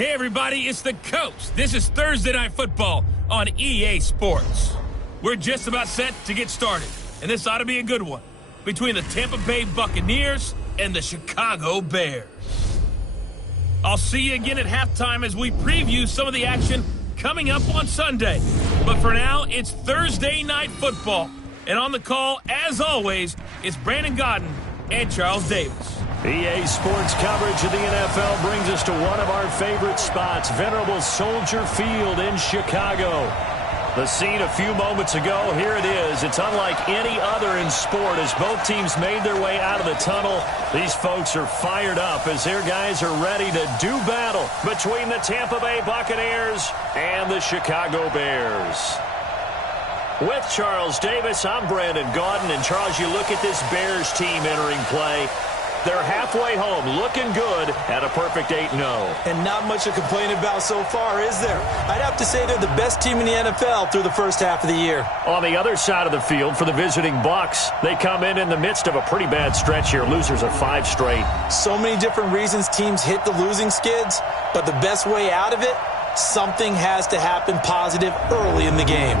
Hey everybody, it's the Coach. This is Thursday Night Football on EA Sports. We're just about set to get started, and this ought to be a good one, between the Tampa Bay Buccaneers and the Chicago Bears. I'll see you again at halftime as we preview some of the action coming up on Sunday. But for now, it's Thursday Night Football. And on the call, as always, it's Brandon Gaudin and Charles Davis. EA Sports coverage of the NFL brings us to one of our favorite spots, venerable Soldier Field in Chicago. The scene a few moments ago, here it is. It's unlike any other in sport as both teams made their way out of the tunnel. These folks are fired up as their guys are ready to do battle between the Tampa Bay Buccaneers and the Chicago Bears. With Charles Davis, I'm Brandon Gaudin. And Charles, you look at this Bears team entering play. They're halfway home, looking good at a perfect 8-0. And not much to complain about so far, is there? I'd have to say they're the best team in the NFL through the first half of the year. On the other side of the field for the visiting Bucs, they come in the midst of a pretty bad stretch here, losers of 5 straight. So many different reasons teams hit the losing skids, but the best way out of it, something has to happen positive early in the game.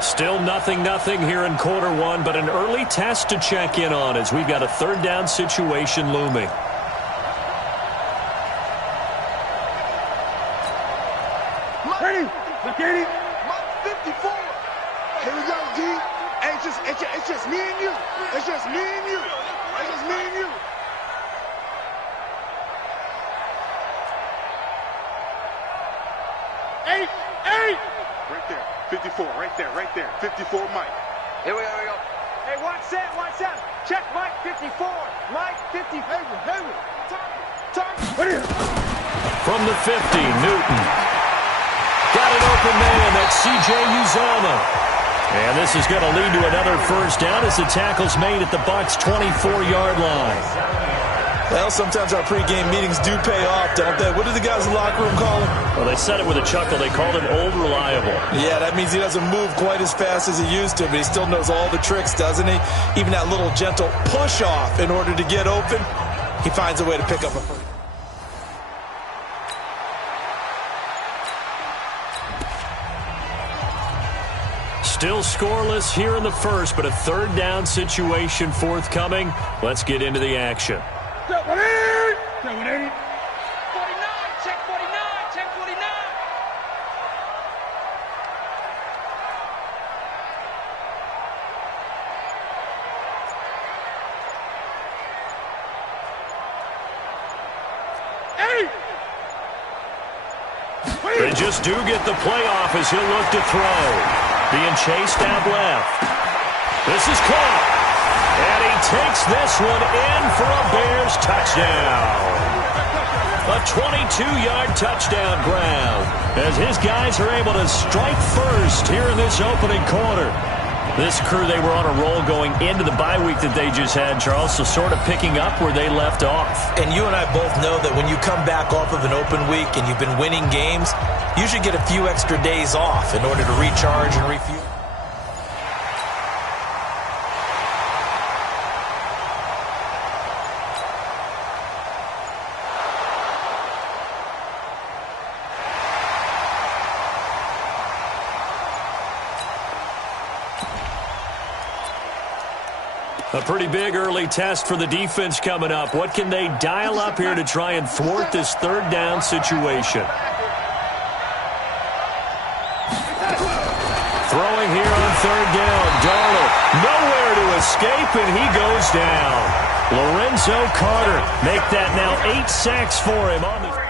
Still 0-0 here in quarter one, but an early test to check in on as we've got a third down situation looming. Ready? Look at it. 54. Here we go, D. It's just me and you. It's just me and you. It's just me and you. Eight. Right there. 54, right there. 54, Mike. Here we go. Hey, watch that. Check Mike 54. Mike 50. Hayward. Target. From the 50, Newton. Got an open man. That's C.J. Uzomah. And this is going to lead to another first down as the tackle's made at the Bucs' 24-yard line. Well, sometimes our pregame meetings do pay off, don't they? What did the guys in the locker room call him? Well, they said it with a chuckle. They called him Old Reliable. Yeah, that means he doesn't move quite as fast as he used to, but he still knows all the tricks, doesn't he? Even that little gentle push-off in order to get open, he finds a way to pick up a first. Still scoreless here in the first, but a third down situation forthcoming. Let's get into the action. 180. 49. Check 49. They just do get the playoff as he'll look to throw. Being chased out left. This is caught. And he takes this one in for a Bears touchdown. A 22-yard touchdown grab as his guys are able to strike first here in this opening quarter. This crew, they were on a roll going into the bye week that they just had, Charles, so sort of picking up where they left off. And you and I both know that when you come back off of an open week and you've been winning games, you should get a few extra days off in order to recharge and refuel. A pretty big early test for the defense coming up. What can they dial up here to try and thwart this third down situation? Throwing here on third down. Darnold nowhere to escape, and he goes down. Lorenzo Carter make that now 8 sacks for him on the...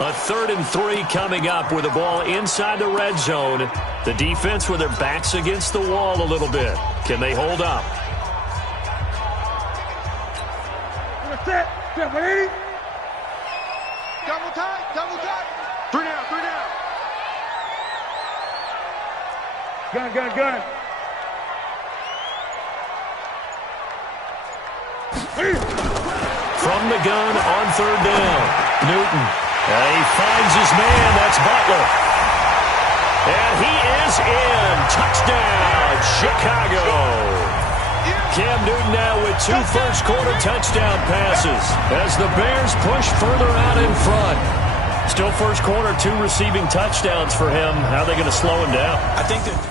A 3rd and 3 coming up with the ball inside the red zone. The defense with their backs against the wall a little bit. Can they hold up? Set, ready? Double tight, double tight. 3 down, 3 down. Gun. From the gun on third down. Newton. He finds his man. That's Butler. And he is in. Touchdown, Chicago. Cam Newton now with 2 first-quarter touchdown passes as the Bears push further out in front. Still first quarter, 2 receiving touchdowns for him. How are they going to slow him down? I think that...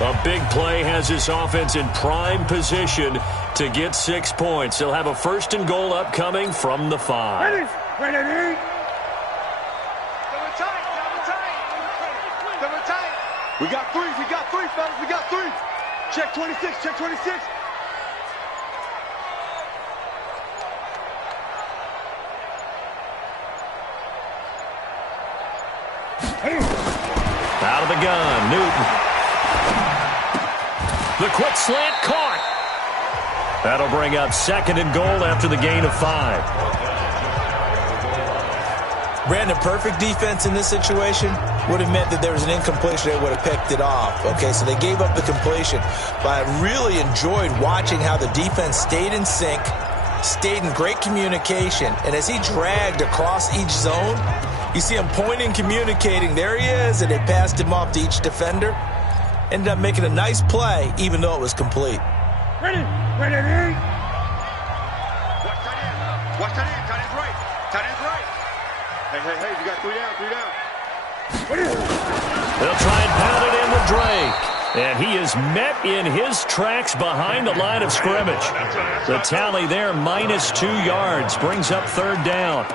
A big play has this offense in prime position to get 6 points. They'll have a 1st and goal upcoming from the 5. Ready? Double tight. We got 3, fellas, we got 3. Check 26, check 26. Out of the gun, Newton. The quick slant caught. That'll bring up 2nd and goal after the gain of 5. Brandon, perfect defense in this situation would have meant that there was an incompletion. They would have picked it off. Okay, so they gave up the completion. But I really enjoyed watching how the defense stayed in sync, stayed in great communication, and as he dragged across each zone, you see him pointing, communicating. There he is, and they passed him off to each defender. Ended up making a nice play, even though it was complete. Ready? Watch tight end. Tight end's right. Hey, you got 3 down. They'll try and pound it in with Drake. And he is met in his tracks behind the line of scrimmage. The tally there, -2 yards, brings up 3rd down.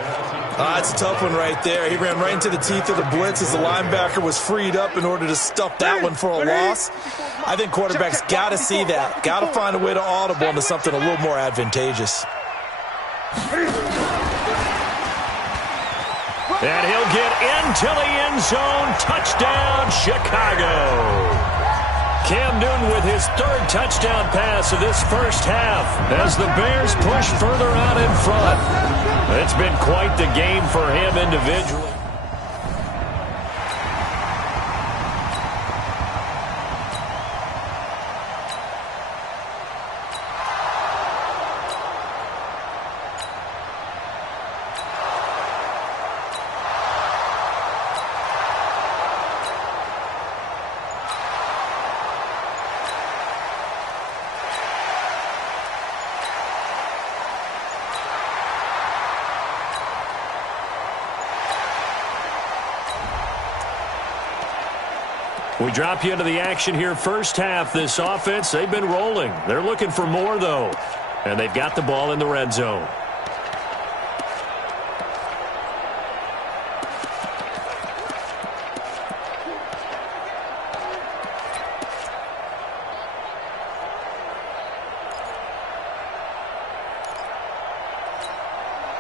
That's a tough one right there. He ran right into the teeth of the blitz as the linebacker was freed up in order to stuff that one for a loss. I think quarterbacks got to see that. Got to find a way to audible into something a little more advantageous. And he'll get into the end zone. Touchdown, Chicago. Cam Newton with his 3rd touchdown pass of this first half as the Bears push further out in front. It's been quite the game for him individually. We drop you into the action here first half. This offense, they've been rolling. They're looking for more, though. And they've got the ball in the red zone.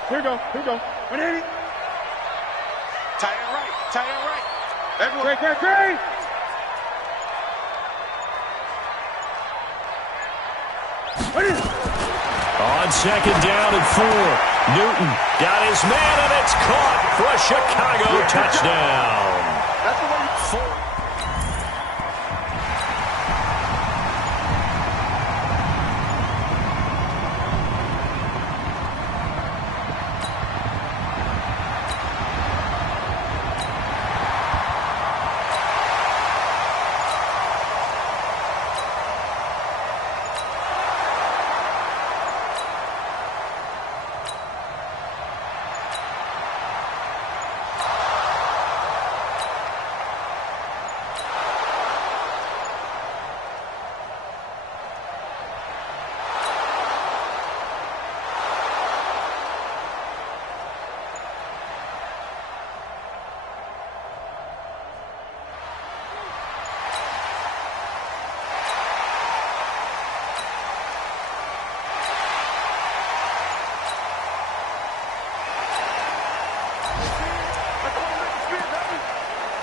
Here we go. 180. Tight end right. Everyone. Great. On second down and 4. Newton got his man, and it's caught for a Chicago touchdown. That's the way you...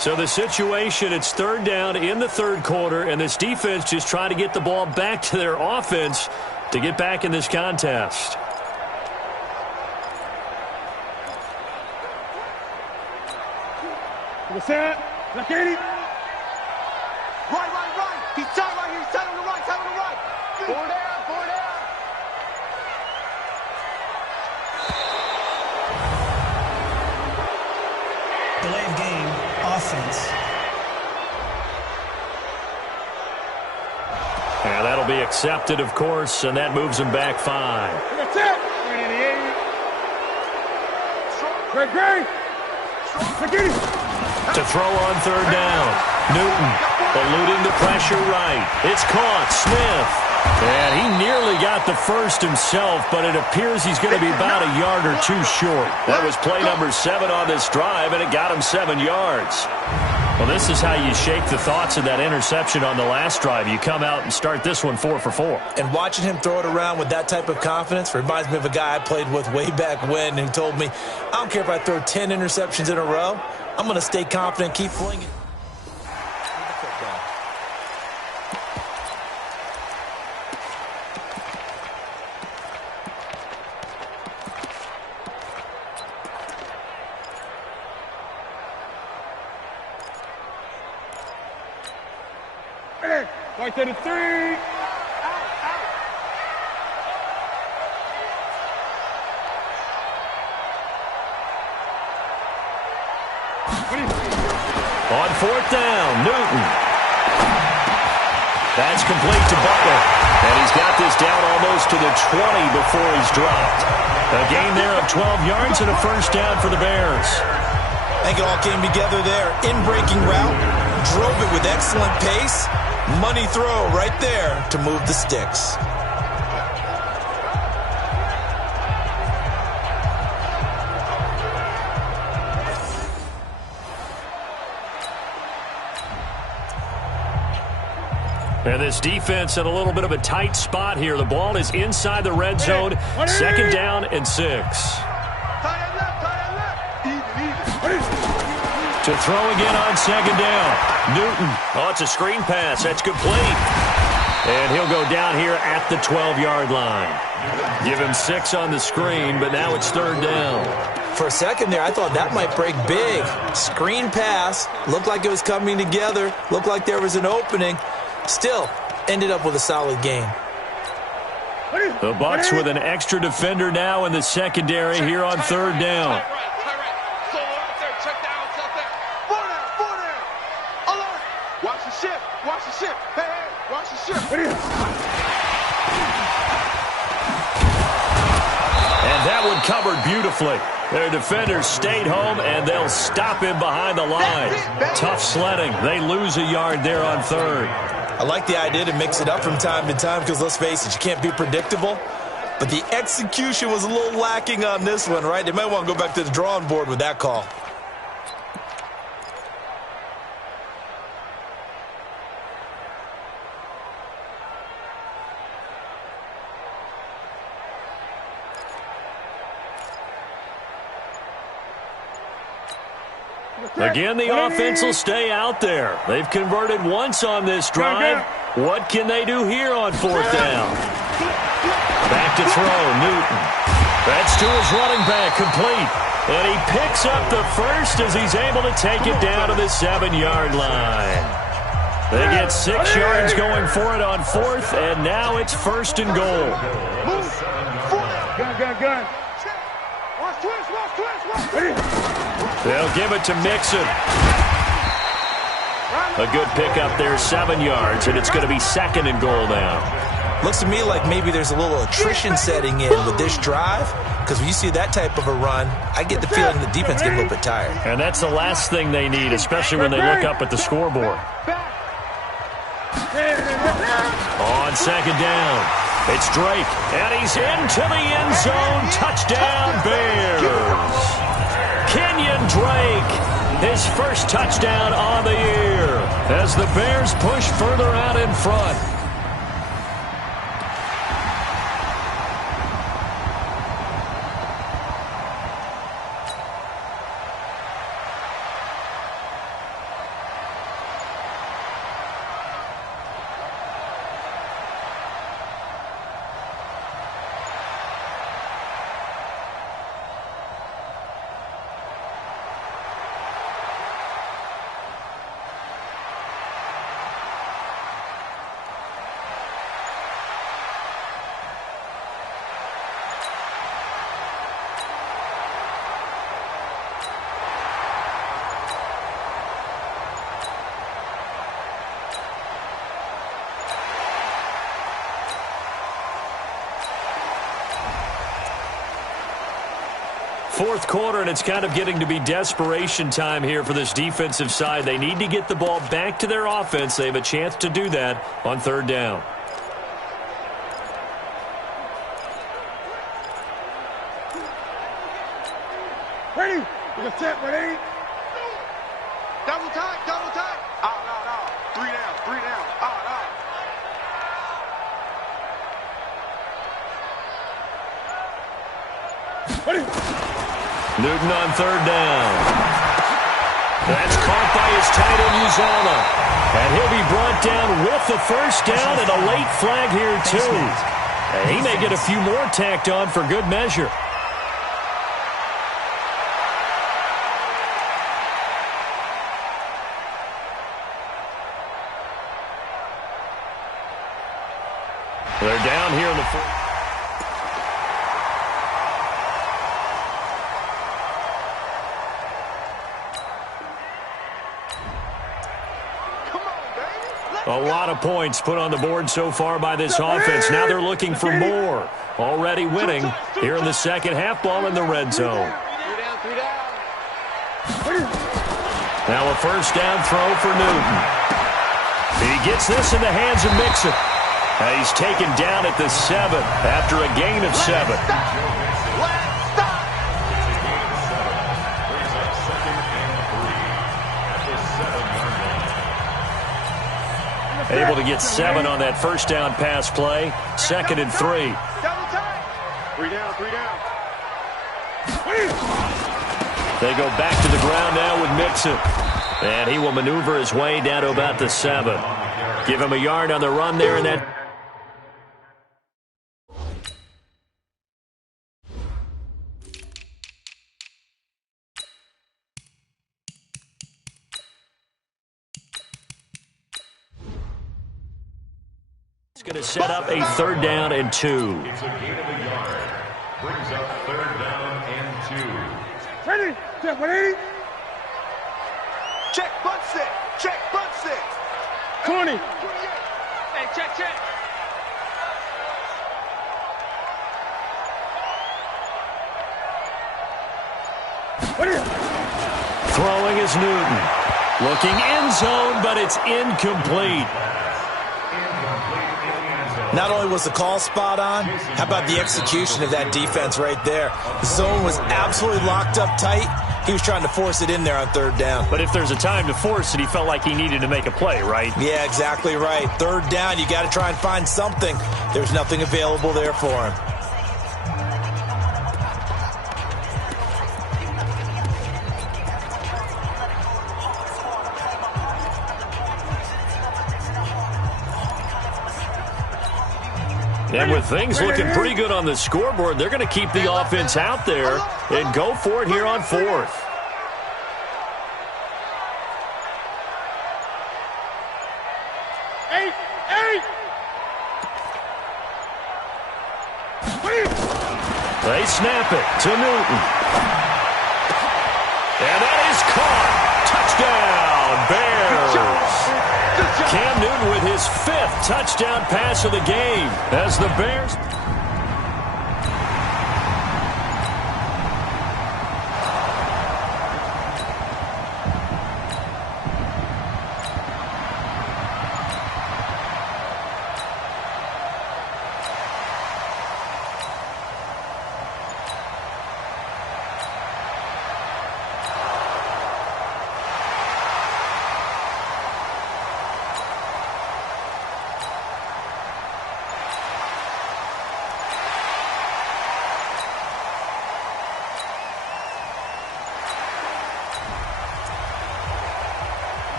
So the situation, it's third down in the third quarter, and this defense just trying to get the ball back to their offense to get back in this contest. Right. He's tight right here. He's tight on the right. Tight on the right. 4 down. 4 down. Delay of game, offense. And that'll be accepted, of course, and that moves him back 5. That's it. Great. To throw on third down. Newton eluding the pressure right. It's caught. Smith. And he nearly got the first himself, but it appears he's going to be about a yard or two short. That was play number 7 on this drive, and it got him 7 yards. Well, this is how you shake the thoughts of that interception on the last drive. You come out and start this one 4 for 4. And watching him throw it around with that type of confidence reminds me of a guy I played with way back when who told me, I don't care if I throw 10 interceptions in a row, I'm going to stay confident, keep flinging. Right to the 3. On fourth down, Newton. That's complete to Butler. And he's got this down almost to the 20 before he's dropped. A gain there of 12 yards and a first down for the Bears. I think it all came together there. In-breaking route, drove it with excellent pace. Money throw right there to move the sticks. And this defense in a little bit of a tight spot here. The ball is inside the red zone. Second down and 6. To throw again on second down. Newton. Oh, it's a screen pass. That's complete. And he'll go down here at the 12-yard line. Give him 6 on the screen, but now it's third down. For a second there, I thought that might break big. Screen pass. Looked like it was coming together. Looked like there was an opening. Still, ended up with a solid game. The Bucs with an extra defender now in the secondary here on third down. Watch the ship. Hey, watch the ship. And that one covered beautifully. Their defenders stayed home, and they'll stop him behind the line. Tough sledding. They lose a yard there on third. I like the idea to mix it up from time to time because, let's face it, you can't be predictable. But the execution was a little lacking on this one, right? They might want to go back to the drawing board with that call. Again, the offense will stay out there. They've converted once on this drive. What can they do here on fourth down? Back back to throw. Newton. That's to his running back, complete. And he picks up the first as he's able to take it down to the 7-yard line. They get 6 yards going for it on 4th, and now it's 1st and goal. Gun. Watch twist. They'll give it to Mixon. A good pickup there, 7 yards, and it's going to be 2nd and goal now. Looks to me like maybe there's a little attrition setting in with this drive, because when you see that type of a run, I get the feeling the defense gets a little bit tired. And that's the last thing they need, especially when they look up at the scoreboard. On 2nd down, it's Drake, and he's into the end zone. Touchdown, Bears. Kenyon Drake, his first touchdown on the year as the Bears push further out in front. Fourth quarter, and it's kind of getting to be desperation time here for this defensive side. They need to get the ball back to their offense. They have a chance to do that on 3rd down. Ready? You're set, ready? Double time. No. 3 down. No. Ready? Newton on 3rd down. That's caught by his tight end, Uzomah. And he'll be brought down with the first down and a late flag here, too. And he may get a few more tacked on for good measure. They're down here in the fourth. A lot of points put on the board so far by this offense. Now they're looking for more. Already winning here in the second half, ball in the red zone. 3 down. Now a first down throw for Newton. He gets this in the hands of Mixon. And he's taken down at the 7 after a gain of 7. Able to get 7 on that first down pass play. 2nd and 3. 3 down. They go back to the ground now with Mixon. And he will maneuver his way down to about the 7. Give him a yard on the run there in that. It's going to set up a 3rd down and 2. It's a gain of a yard. Brings up 3rd down and 2. Ready? Set, ready? Check, butt set. 20. Hey, check. Ready? Throwing is Newton. Looking end zone, but it's incomplete. Not only was the call spot on, how about the execution of that defense right there? The zone was absolutely locked up tight. He was trying to force it in there on 3rd down. But if there's a time to force it, he felt like he needed to make a play, right? Yeah, exactly right. 3rd down, you got to try and find something. There's nothing available there for him. And with things looking pretty good on the scoreboard, they're going to keep the offense out there and go for it here on fourth. They snap it to Newton. And that is caught. Touchdown, Bears. Cam Newton with his 5th touchdown pass of the game as the Bears...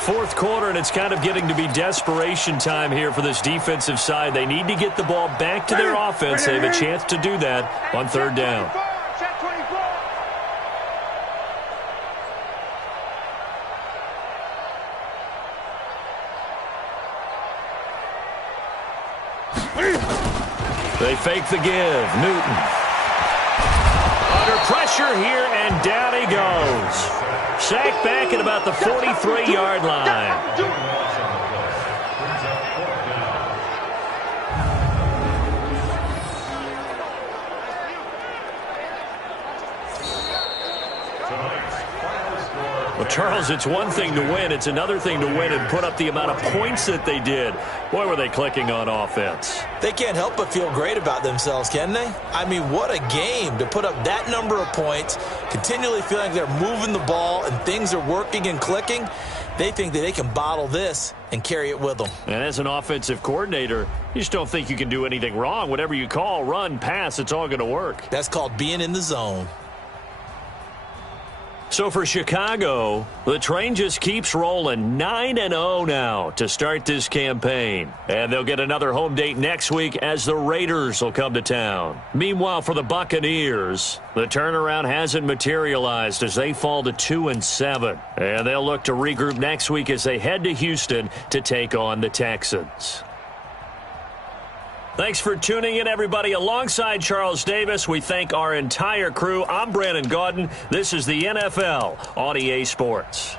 Fourth quarter, and it's kind of getting to be desperation time here for this defensive side. They need to get the ball back to their offense. They have a chance to do that on third down. They fake the give. Newton. Under pressure here, and down he goes. Sacked back at about the 43-yard line. Well, Charles, it's one thing to win. It's another thing to win and put up the amount of points that they did. Boy, were they clicking on offense. They can't help but feel great about themselves, can they? I mean, what a game to put up that number of points, continually feeling they're moving the ball and things are working and clicking. They think that they can bottle this and carry it with them. And as an offensive coordinator, you just don't think you can do anything wrong. Whatever you call, run, pass, it's all going to work. That's called being in the zone. So for Chicago, the train just keeps rolling 9-0 now to start this campaign. And they'll get another home date next week as the Raiders will come to town. Meanwhile, for the Buccaneers, the turnaround hasn't materialized as they fall to 2-7. And they'll look to regroup next week as they head to Houston to take on the Texans. Thanks for tuning in, everybody. Alongside Charles Davis, we thank our entire crew. I'm Brandon Gaudin. This is the NFL on EA Sports.